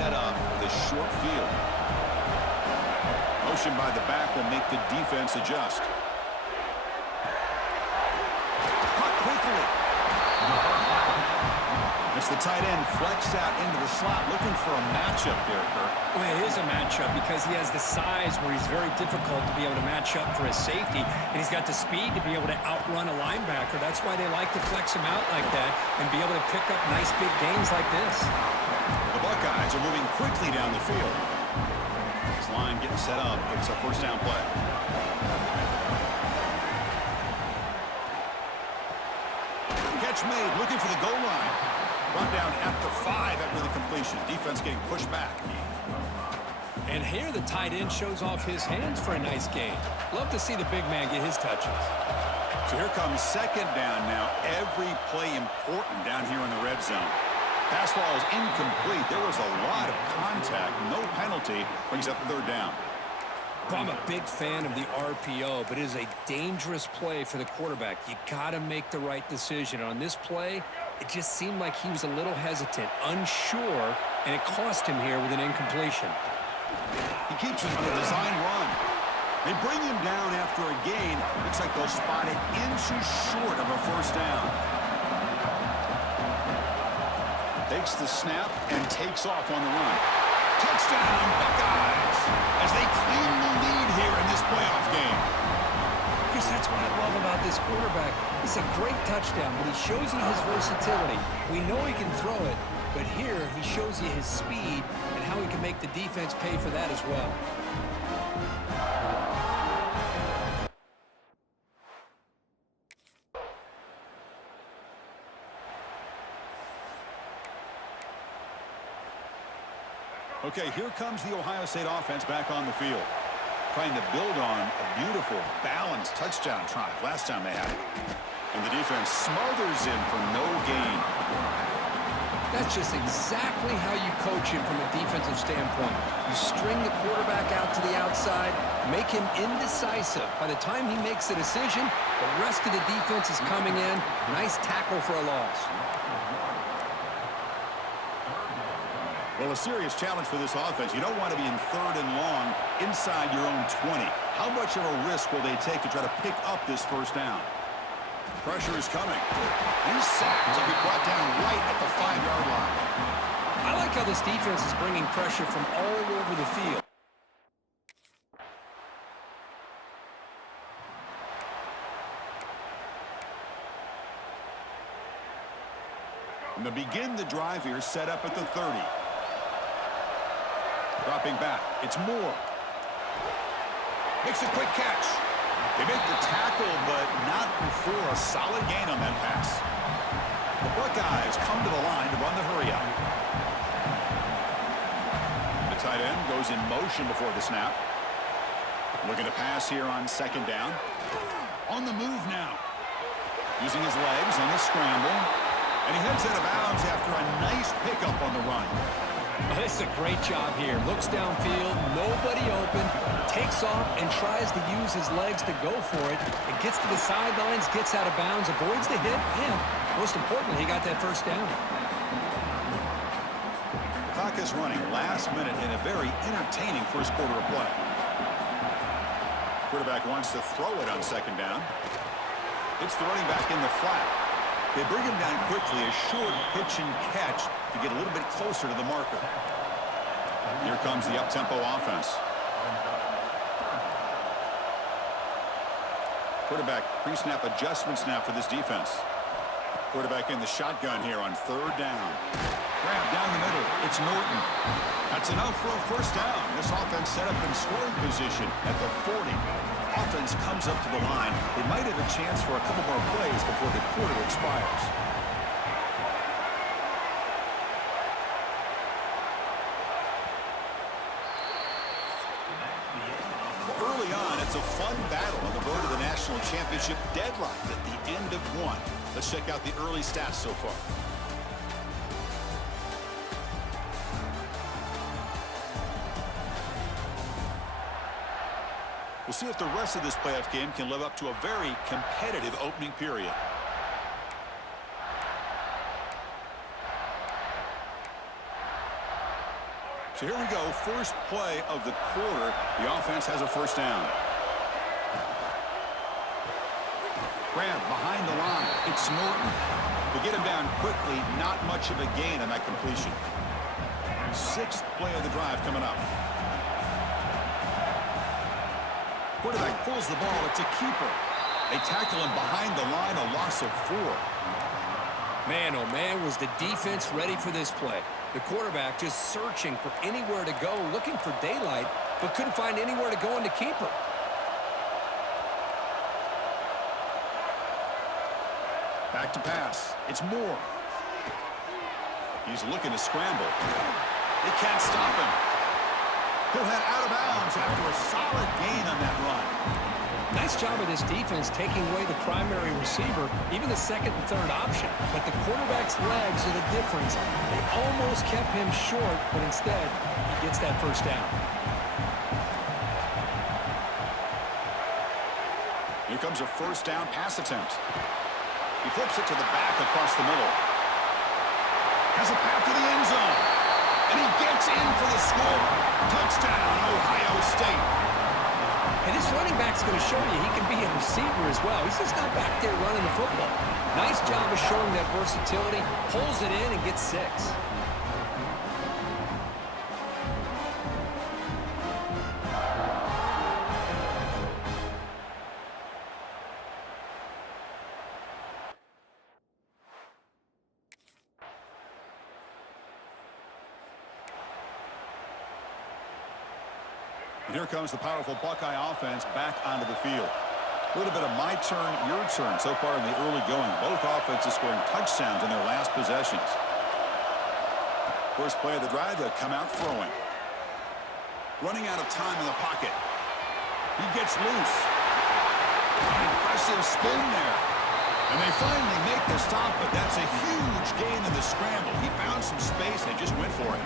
set up with a short field. Motion by the back will make the defense adjust. Caught quickly. As the tight end flexed out into the slot, looking for a matchup there, Kirk. Well, it is a matchup because he has the size where he's very difficult to be able to match up for his safety, and he's got the speed to be able to outrun a linebacker. That's why they like to flex him out like that and be able to pick up nice big gains like this. The Buckeyes are moving quickly down the field. This line getting set up. It's a first down play. Catch made, looking for the goal line. Brought down at the 5 after the completion. Defense getting pushed back. And here the tight end shows off his hands for a nice gain. Love to see the big man get his touches. So here comes second down now. Every play important down here in the red zone. Pass ball is incomplete. There was a lot of contact. No penalty. Brings up third down. I'm a big fan of the RPO, but it is a dangerous play for the quarterback. You got to make the right decision. On this play, it just seemed like he was a little hesitant, unsure, and it cost him here with an incompletion. He keeps it on a design run. They bring him down after a gain. Looks like they'll spot it inches short of a first down. Takes the snap and takes off on the run. Touchdown, Buckeyes, as they clean the lead here in this playoff game. Because that's what I love about this quarterback. It's a great touchdown, but he shows you his versatility. We know he can throw it, but here he shows you his speed and how he can make the defense pay for that as well. Okay, here comes the Ohio State offense back on the field. Trying to build on a beautiful, balanced touchdown drive last time they had it. And the defense smothers him for no gain. That's just exactly how you coach him from a defensive standpoint. You string the quarterback out to the outside, make him indecisive. By the time he makes a decision, the rest of the defense is coming in. Nice tackle for a loss. Well, a serious challenge for this offense. You don't want to be in third and long inside your own 20. How much of a risk will they take to try to pick up this first down? Pressure is coming. He's sacked. He'll be brought down right at the 5-yard line. I like how this defense is bringing pressure from all over the field. And to begin the drive here, set up at the 30. Dropping back, it's Moore. Makes a quick catch. They make the tackle, but not before a solid gain on that pass. The Buckeyes come to the line to run the hurry out. The tight end goes in motion before the snap. Looking to pass here on second down. On the move now. Using his legs on the scramble. And he heads out of bounds after a nice pickup on the run. Oh, this is a great job here. Looks downfield, nobody open, takes off and tries to use his legs to go for it. It gets to the sidelines, gets out of bounds, avoids the hit, and most importantly, he got that first down. The clock is running last minute in a very entertaining first quarter of play. Quarterback wants to throw it on second down. It's the running back in the flat. They bring him down quickly, a short pitch and catch to get a little bit closer to the marker. Here comes the up-tempo offense. Quarterback pre-snap adjustments now for this defense. Quarterback in the shotgun here on third down. Grab down the middle. It's Norton. That's enough for a first down. This offense set up in scoring position at the 40. Offense comes up to the line. They might have a chance for a couple more plays before the quarter expires. Well, early on, it's a fun battle on the road to the national championship, deadlocked at the end of one. Let's check out the early stats so far. We'll see if the rest of this playoff game can live up to a very competitive opening period. So here we go, first play of the quarter. The offense has a first down. Grab behind the line. It's Norton. To get him down quickly, not much of a gain on that completion. Sixth play of the drive coming up. Quarterback pulls the ball. It's a keeper. They tackle him behind the line, a loss of 4. Man, oh man, was the defense ready for this play. The quarterback just searching for anywhere to go, looking for daylight, but couldn't find anywhere to go in the keeper. Back to pass. It's Moore. He's looking to scramble. They can't stop him. He'll head out of bounds after a solid gain on that run. Nice job of this defense taking away the primary receiver, even the second and third option. But the quarterback's legs are the difference. They almost kept him short, but instead, he gets that first down. Here comes a first down pass attempt. He flips it to the back across the middle. Has a path to the end zone. And he gets in for the score. Touchdown, Ohio State. And this running back's going to show you he can be a receiver as well. He's just not back there running the football. Nice job of showing that versatility. Pulls it in and gets 6. And here comes the powerful Buckeye offense back onto the field. A little bit of my turn, your turn so far in the early going. Both offenses scoring touchdowns in their last possessions. First play of the drive, they'll come out throwing. Running out of time in the pocket. He gets loose. An impressive spin there. And they finally make the stop, but that's a huge gain in the scramble. He found some space and just went for it.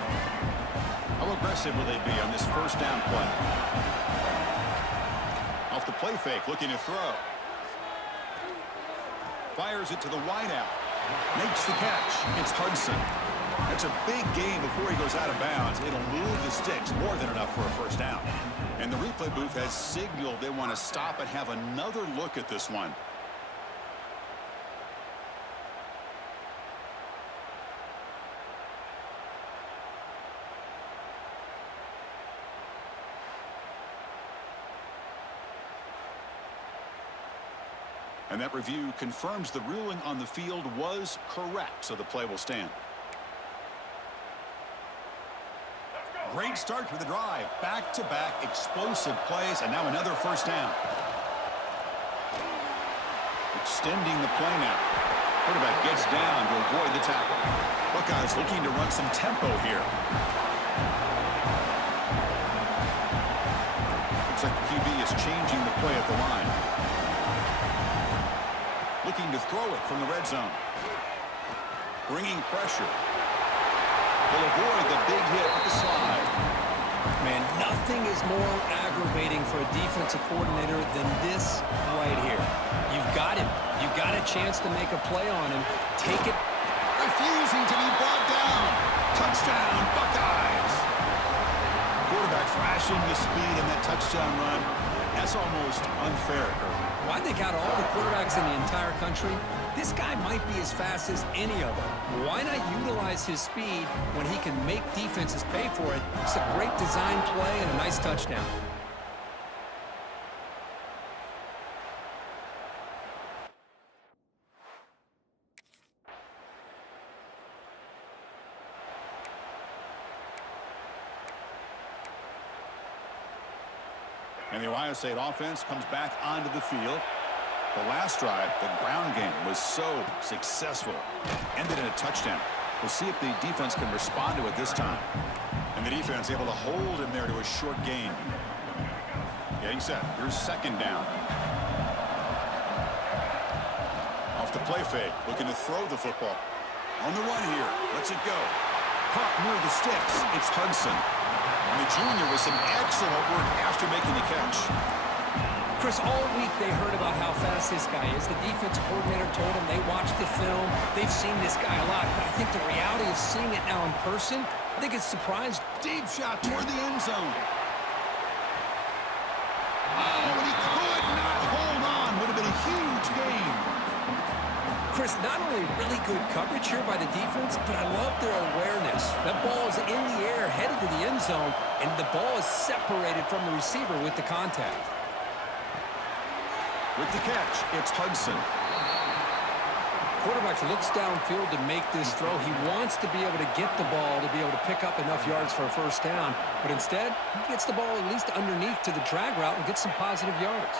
How aggressive will they be on this first down play? Off the play fake, looking to throw. Fires it to the wideout. Makes the catch. It's Hudson. That's a big gain before he goes out of bounds. It'll move the sticks more than enough for a first down. And the replay booth has signaled they want to stop and have another look at this one. And that review confirms the ruling on the field was correct, so the play will stand. Great start for the drive. Back-to-back explosive plays, and now another first down. Extending the play now. Quarterback gets down to avoid the tackle. Buckeyes looking to run some tempo here. Looks like the QB is changing the play at the line. Looking to throw it from the red zone. Bringing pressure. Will avoid the big hit with the slide. Man, nothing is more aggravating for a defensive coordinator than this right here. You've got him. You've got a chance to make a play on him. Take it. Refusing to be brought down. Touchdown, Buckeyes. Quarterback flashing the speed in that touchdown run. That's almost unfair, Kirk. Why they got all the quarterbacks in the entire country? This guy might be as fast as any of them. Why not utilize his speed when he can make defenses pay for it? It's a great design play and a nice touchdown. And the Ohio State offense comes back onto the field. The last drive, the ground game, was so successful. Ended in a touchdown. We'll see if the defense can respond to it this time. And the defense able to hold him there to a short gain. Getting set. Here's second down. Off the play fake. Looking to throw the football. On the run here. Lets it go. Caught near the sticks. It's Hudson. And the junior with some excellent work after making the catch. Chris, all week they heard about how fast this guy is. The defense coordinator told them they watched the film. They've seen this guy a lot. But I think the reality of seeing it now in person, I think it's surprised. Deep shot toward the end zone. Oh, and he could not hold on. Would have been a huge gain. Chris, not only really good coverage here by the defense, but I love their awareness. That ball is in the air, headed to the end zone, and the ball is separated from the receiver with the contact. With the catch, it's Hudson. Quarterback looks downfield to make this throw. He wants to be able to get the ball to be able to pick up enough yards for a first down, but instead, he gets the ball at least underneath to the drag route and gets some positive yards.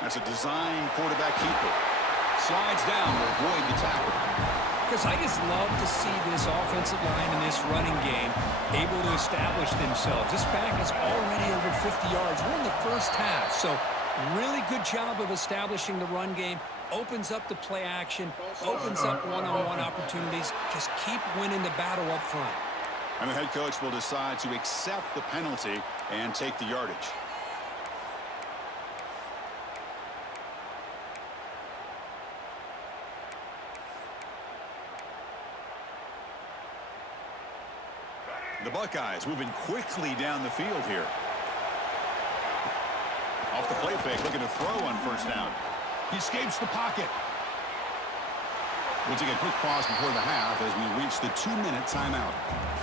That's a design quarterback keeper. Slides down to avoid the tackle. Chris, I just love to see this offensive line and this running game able to establish themselves. This back is already over 50 yards. We're in the first half, so really good job of establishing the run game. Opens up the play action, opens up one-on-one opportunities. Just keep winning the battle up front. And the head coach will decide to accept the penalty and take the yardage. The Buckeyes moving quickly down the field here. Off the play fake, looking to throw on first down. He escapes the pocket. We'll take a quick pause before the half as we reach the 2-minute timeout.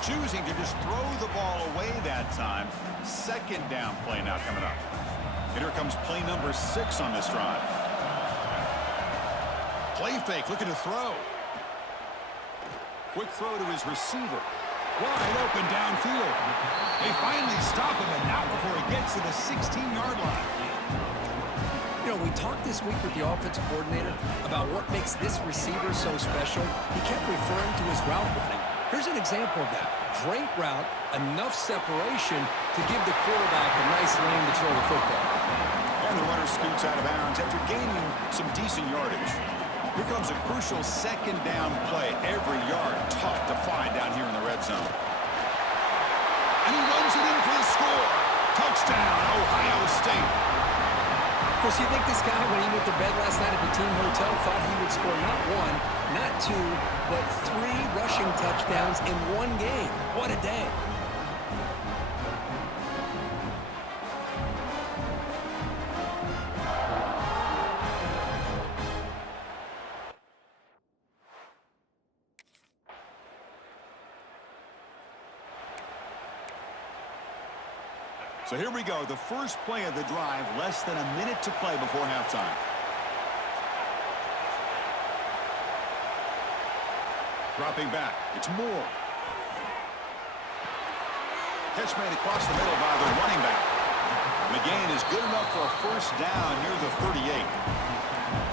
Choosing to just throw the ball away that time. Second down play now coming up. And here comes play number 6 on this drive. Play fake, looking to throw. Quick throw to his receiver. Wide open downfield. They finally stop him, and not before he gets to the 16-yard line. You know, we talked this week with the offensive coordinator about what makes this receiver so special. He kept referring to his route running. Here's an example of that. Great route, enough separation to give the quarterback a nice lane to throw the football. And the runner scoots out of bounds after gaining some decent yardage. Here comes a crucial second down play. Every yard tough to find down here in the red zone. And he runs it in for the score. Touchdown, Ohio State. Of course, you think this guy, when he went to bed last night at the team hotel, thought he would score not 1, not 2, but 3 rushing touchdowns in one game. What a day. So here we go, the first play of the drive, less than a minute to play before halftime. Dropping back, it's Moore. Catch made across the middle by the running back. McGain is good enough for a first down near the 38.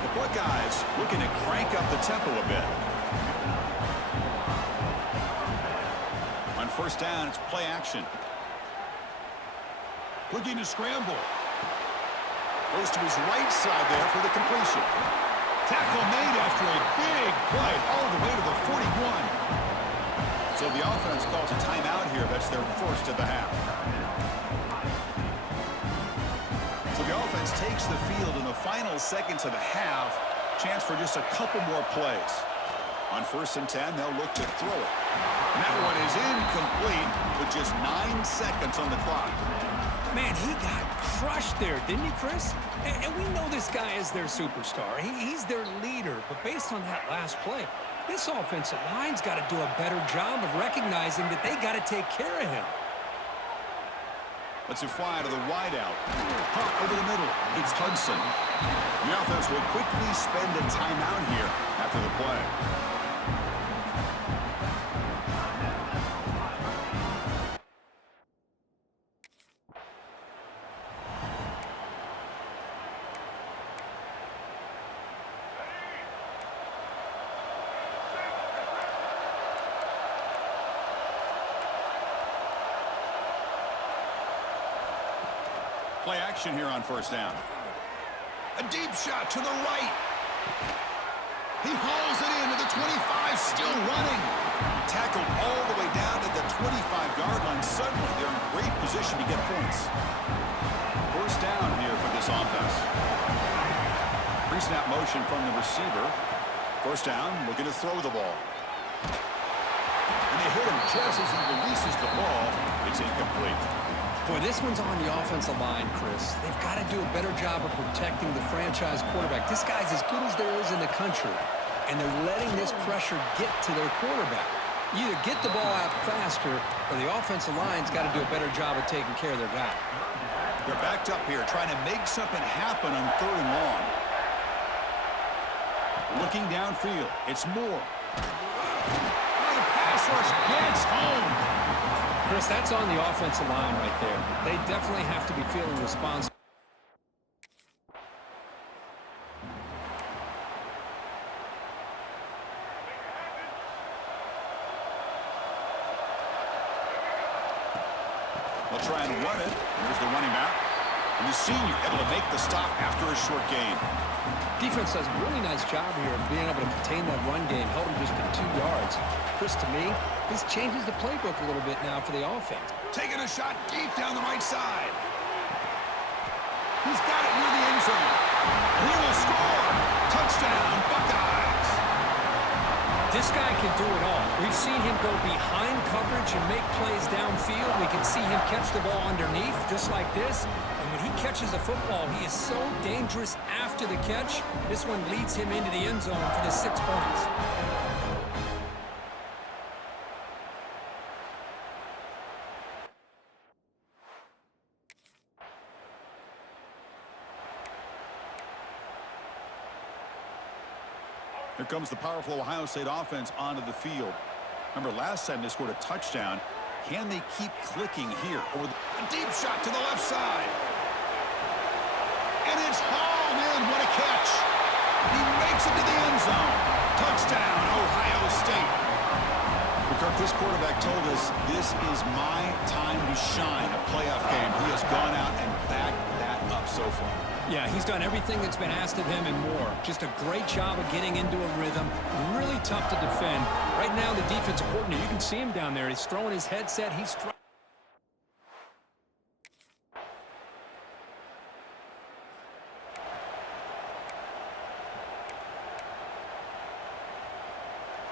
The Buckeyes looking to crank up the tempo a bit. On first down, it's play action. Looking to scramble. Goes to his right side there for the completion. Tackle made after a big play all the way to the 41. So the offense calls a timeout here. That's their first of the half. So the offense takes the field in the final seconds of the half. Chance for just a couple more plays. On 1st and 10, they'll look to throw it. And that one is incomplete with just 9 seconds on the clock. Man, he got crushed there, didn't he, Chris? And we know this guy is their superstar. He's their leader. But based on that last play, this offensive line's got to do a better job of recognizing that they got to take care of him. Let's fly to the wideout. Pop over the middle. It's Hudson. The offense will quickly spend a timeout here after the play. Play action here on first down. A deep shot to the right. He hauls it into the 25, still running. Tackled all the way down to the 25-yard line. Suddenly, they're in great position to get points. First down here for this offense. Pre-snap motion from the receiver. First down, looking to throw the ball. And they hit him just as he releases the ball, it's incomplete. Boy, this one's on the offensive line, Chris. They've got to do a better job of protecting the franchise quarterback. This guy's as good as there is in the country, and they're letting this pressure get to their quarterback. You either get the ball out faster, or the offensive line's got to do a better job of taking care of their guy. They're backed up here, trying to make something happen on 3rd and long. Looking downfield, it's Moore. Oh, the pass rush gets home. Chris, that's on the offensive line right there. They definitely have to be feeling responsible. They'll try and run it. Here's the running back. And the senior able to make the stop after a short gain. Defense does a really nice job here of being able to contain that run game, held him just to 2 yards. Chris, to me, this changes the playbook a little bit now for the offense. Taking a shot deep down the right side. He's got it near the end zone. And he will score. Touchdown, Buckeyes. This guy can do it all. We've seen him go behind coverage and make plays downfield. We can see him catch the ball underneath, just like this. And when he catches a football, he is so dangerous after the catch. This one leads him into the end zone for the 6 points. Here comes the powerful Ohio State offense onto the field. Remember, last time they scored a touchdown. Can they keep clicking here? Or a deep shot to the left side. And it's hauled in. What a catch. He makes it to the end zone. Touchdown, Ohio State. Kirk, this quarterback told us this is my time to shine, a playoff game. He has gone out and backed that up so far. Yeah, he's done everything that's been asked of him and more. Just a great job of getting into a rhythm. Really tough to defend. Right now, the defensive coordinator, you can see him down there. He's throwing his headset. He's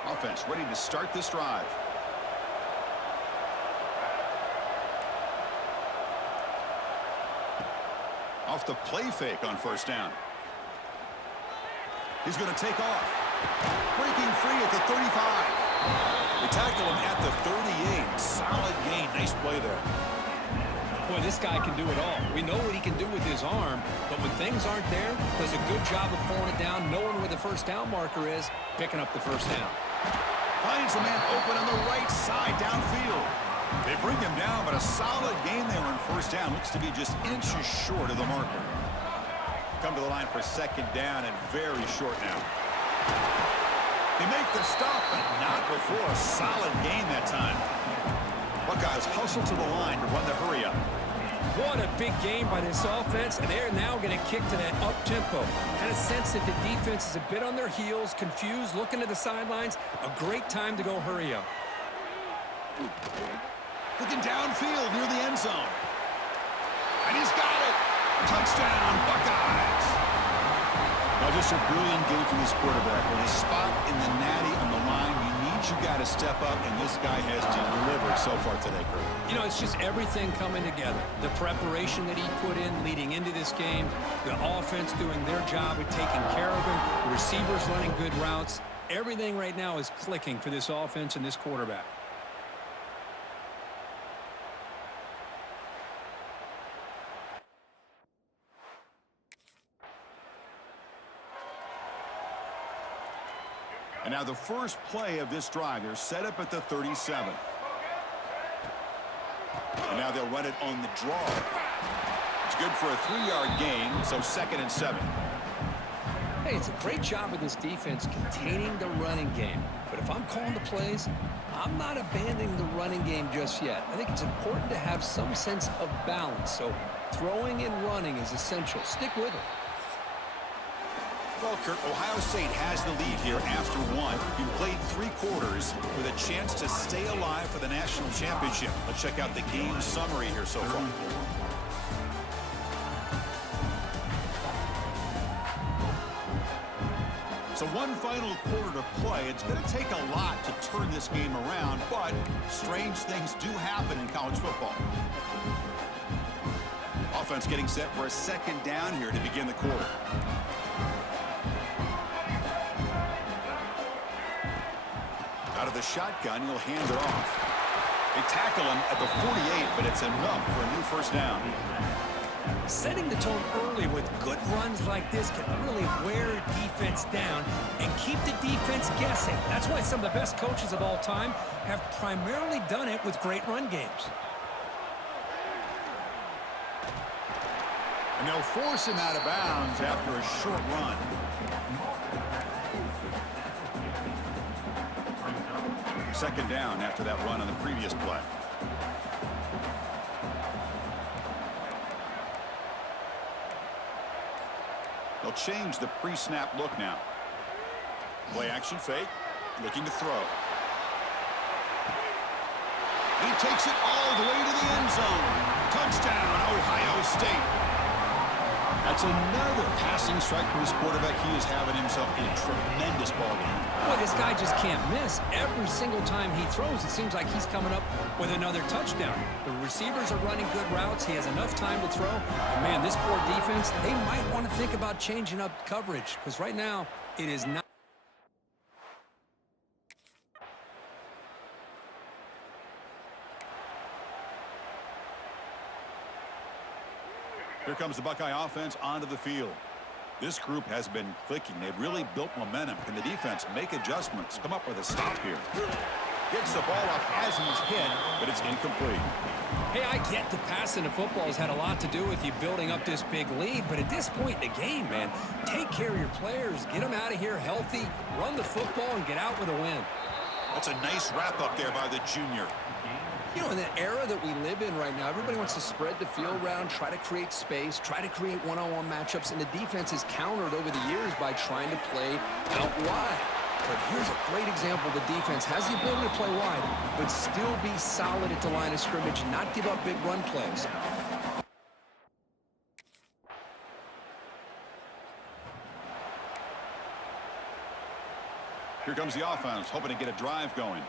offense ready to start this drive. Off the play fake on 1st down. He's going to take off. Breaking free at the 35. They tackle him at the 38. Solid gain. Nice play there. Boy, this guy can do it all. We know what he can do with his arm, but when things aren't there, does a good job of pulling it down, knowing where the 1st down marker is, picking up the 1st down. Finds a man open on the right side downfield. They bring him down, but a solid gain there on 1st down. Looks to be just inches short of the marker. Come to the line for 2nd down and very short now. They make the stop, but not before a solid gain that time. Buckeyes hustle to the line to run the hurry up. What a big game by this offense, and they're now going to kick to that up-tempo. Had a sense that the defense is a bit on their heels, confused, looking to the sidelines. A great time to go hurry up. Looking downfield near the end zone. And he's got it. Touchdown, Buckeyes. Now just a brilliant game from this quarterback. With a spot in the natty on the line, you got to step up, and this guy has delivered so far today, Kurt. You know, it's just everything coming together. The preparation that he put in leading into this game, the offense doing their job of taking care of him, the receivers running good routes. Everything right now is clicking for this offense and this quarterback. And now the first play of this drive, they're set up at the 37. And now they'll run it on the draw. It's good for a 3-yard gain, so 2nd and 7. Hey, it's a great job of this defense containing the running game. But if I'm calling the plays, I'm not abandoning the running game just yet. I think it's important to have some sense of balance. So throwing and running is essential. Stick with it. Well, Kirk, Ohio State has the lead here after 1. You played 3 quarters with a chance to stay alive for the national championship. Let's check out the game summary here so far. So one final quarter to play. It's going to take a lot to turn this game around, but Strange things do happen in college football. Offense getting set for a second down here to begin the quarter. Out of the shotgun, he'll hand it off. They tackle him at the 48, but it's enough for a new first down. Setting the tone early with good runs like this can really wear a defense down and keep the defense guessing. That's why some of the best coaches of all time have primarily done it with great run games. And they'll force him out of bounds after a short run. Second down after that run on the previous play. They'll change the pre-snap look now. Play action fake, looking to throw. He takes it all the way to the end zone. Touchdown, Ohio State. That's another passing strike for this quarterback. He is having himself a tremendous ball game. Boy, this guy just can't miss. Every single time he throws, it seems like he's coming up with another touchdown. The receivers are running good routes. He has enough time to throw. And man, this poor defense, they might want to think about changing up coverage because right now it is not. Here comes the Buckeye offense onto the field. This group has been clicking. They've really built momentum. Can the defense make adjustments? Come up with a stop here. Gets the ball off as he's hit, but it's incomplete. Hey, I get the passing of football has had a lot to do with you building up this big lead, but at this point in the game, man, take care of your players. Get them out of here healthy, run the football, and get out with a win. That's a nice wrap-up there by the junior. You know, in the era that we live in right now, everybody wants to spread the field around, try to create space, try to create one-on-one matchups, and the defense is countered over the years by trying to play out wide. But here's a great example. The defense has the ability to play wide, but still be solid at the line of scrimmage, not give up big run plays. Here comes the offense, hoping to get a drive going.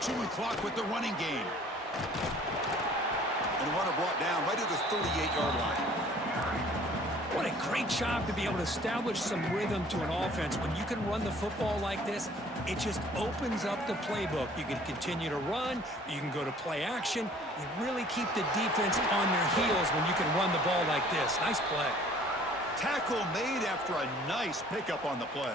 Chewing clock with the running game. And the runner brought down right at the 38-yard line. What a great job to be able to establish some rhythm to an offense. When you can run the football like this, it just opens up the playbook. You can continue to run. You can go to play action. You really keep the defense on their heels when you can run the ball like this. Nice play. Tackle made after a nice pickup on the play.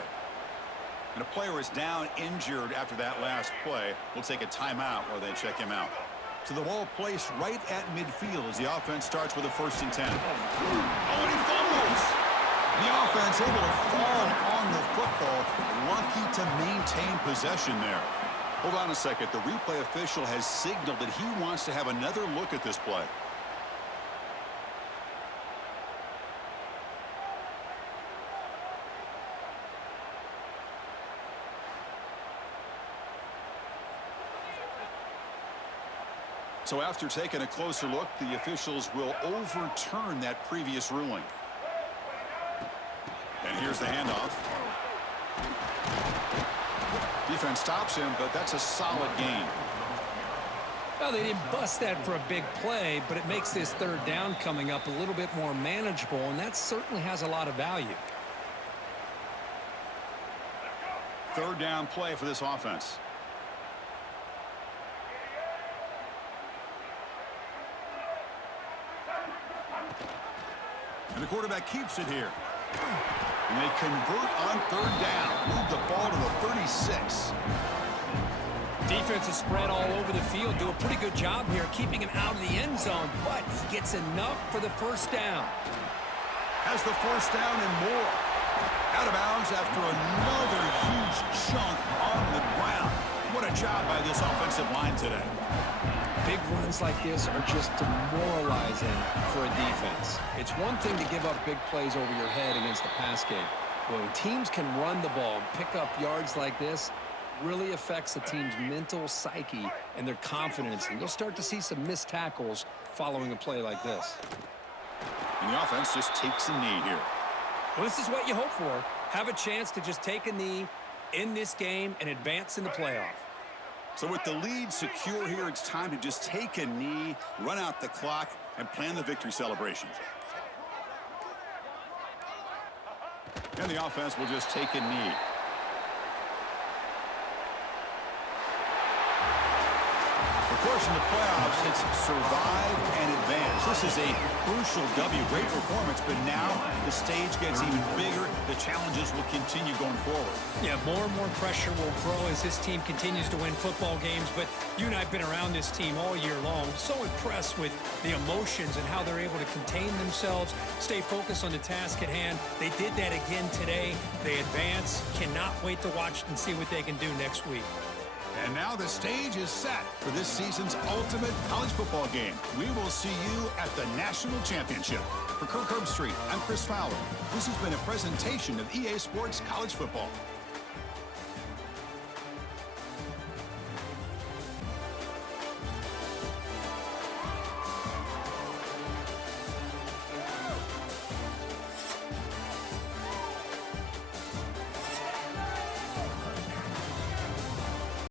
And a player is down injured after that last play. We'll take a timeout while they check him out. So the ball placed right at midfield as the offense starts with a 1st and 10. Oh, and he fumbles. The offense able to fall on the football. Lucky to maintain possession there. Hold on a second. The replay official has signaled that he wants to have another look at this play. So after taking a closer look, the officials will overturn that previous ruling. And here's the handoff. Defense stops him, but that's a solid gain. Well, they didn't bust that for a big play, but it makes this 3rd down coming up a little bit more manageable, and that certainly has a lot of value. 3rd down play for this offense. And the quarterback keeps it here. And they convert on 3rd down. Move the ball to the 36. Defense is spread all over the field. Do a pretty good job here keeping him out of the end zone, but he gets enough for the 1st down. Has the 1st down and more. Out of bounds after another huge chunk on the ground. What a job by this offensive line today. Big runs like this are just demoralizing for a defense. It's one thing to give up big plays over your head against the pass game. When teams can run the ball and pick up yards like this, really affects the team's mental psyche and their confidence. And you'll start to see some missed tackles following a play like this. And the offense just takes a knee here. Well, this is what you hope for. Have a chance to just take a knee in this game and advance in the playoff. So with the lead secure here, it's time to just take a knee, run out the clock, and plan the victory celebration. And the offense will just take a knee. Of course, in the playoffs, it's survive and advance. This is a crucial W. Great performance, but now the stage gets even bigger. The challenges will continue going forward. Yeah, more and more pressure will grow as this team continues to win football games, but you and I have been around this team all year long. So impressed with the emotions and how they're able to contain themselves, stay focused on the task at hand. They did that again today. They advance. Cannot wait to watch and see what they can do next week. And now the stage is set for this season's ultimate college football game. We will see you at the National Championship. For Kirk Herbstreit, I'm Chris Fowler. This has been a presentation of EA Sports College Football.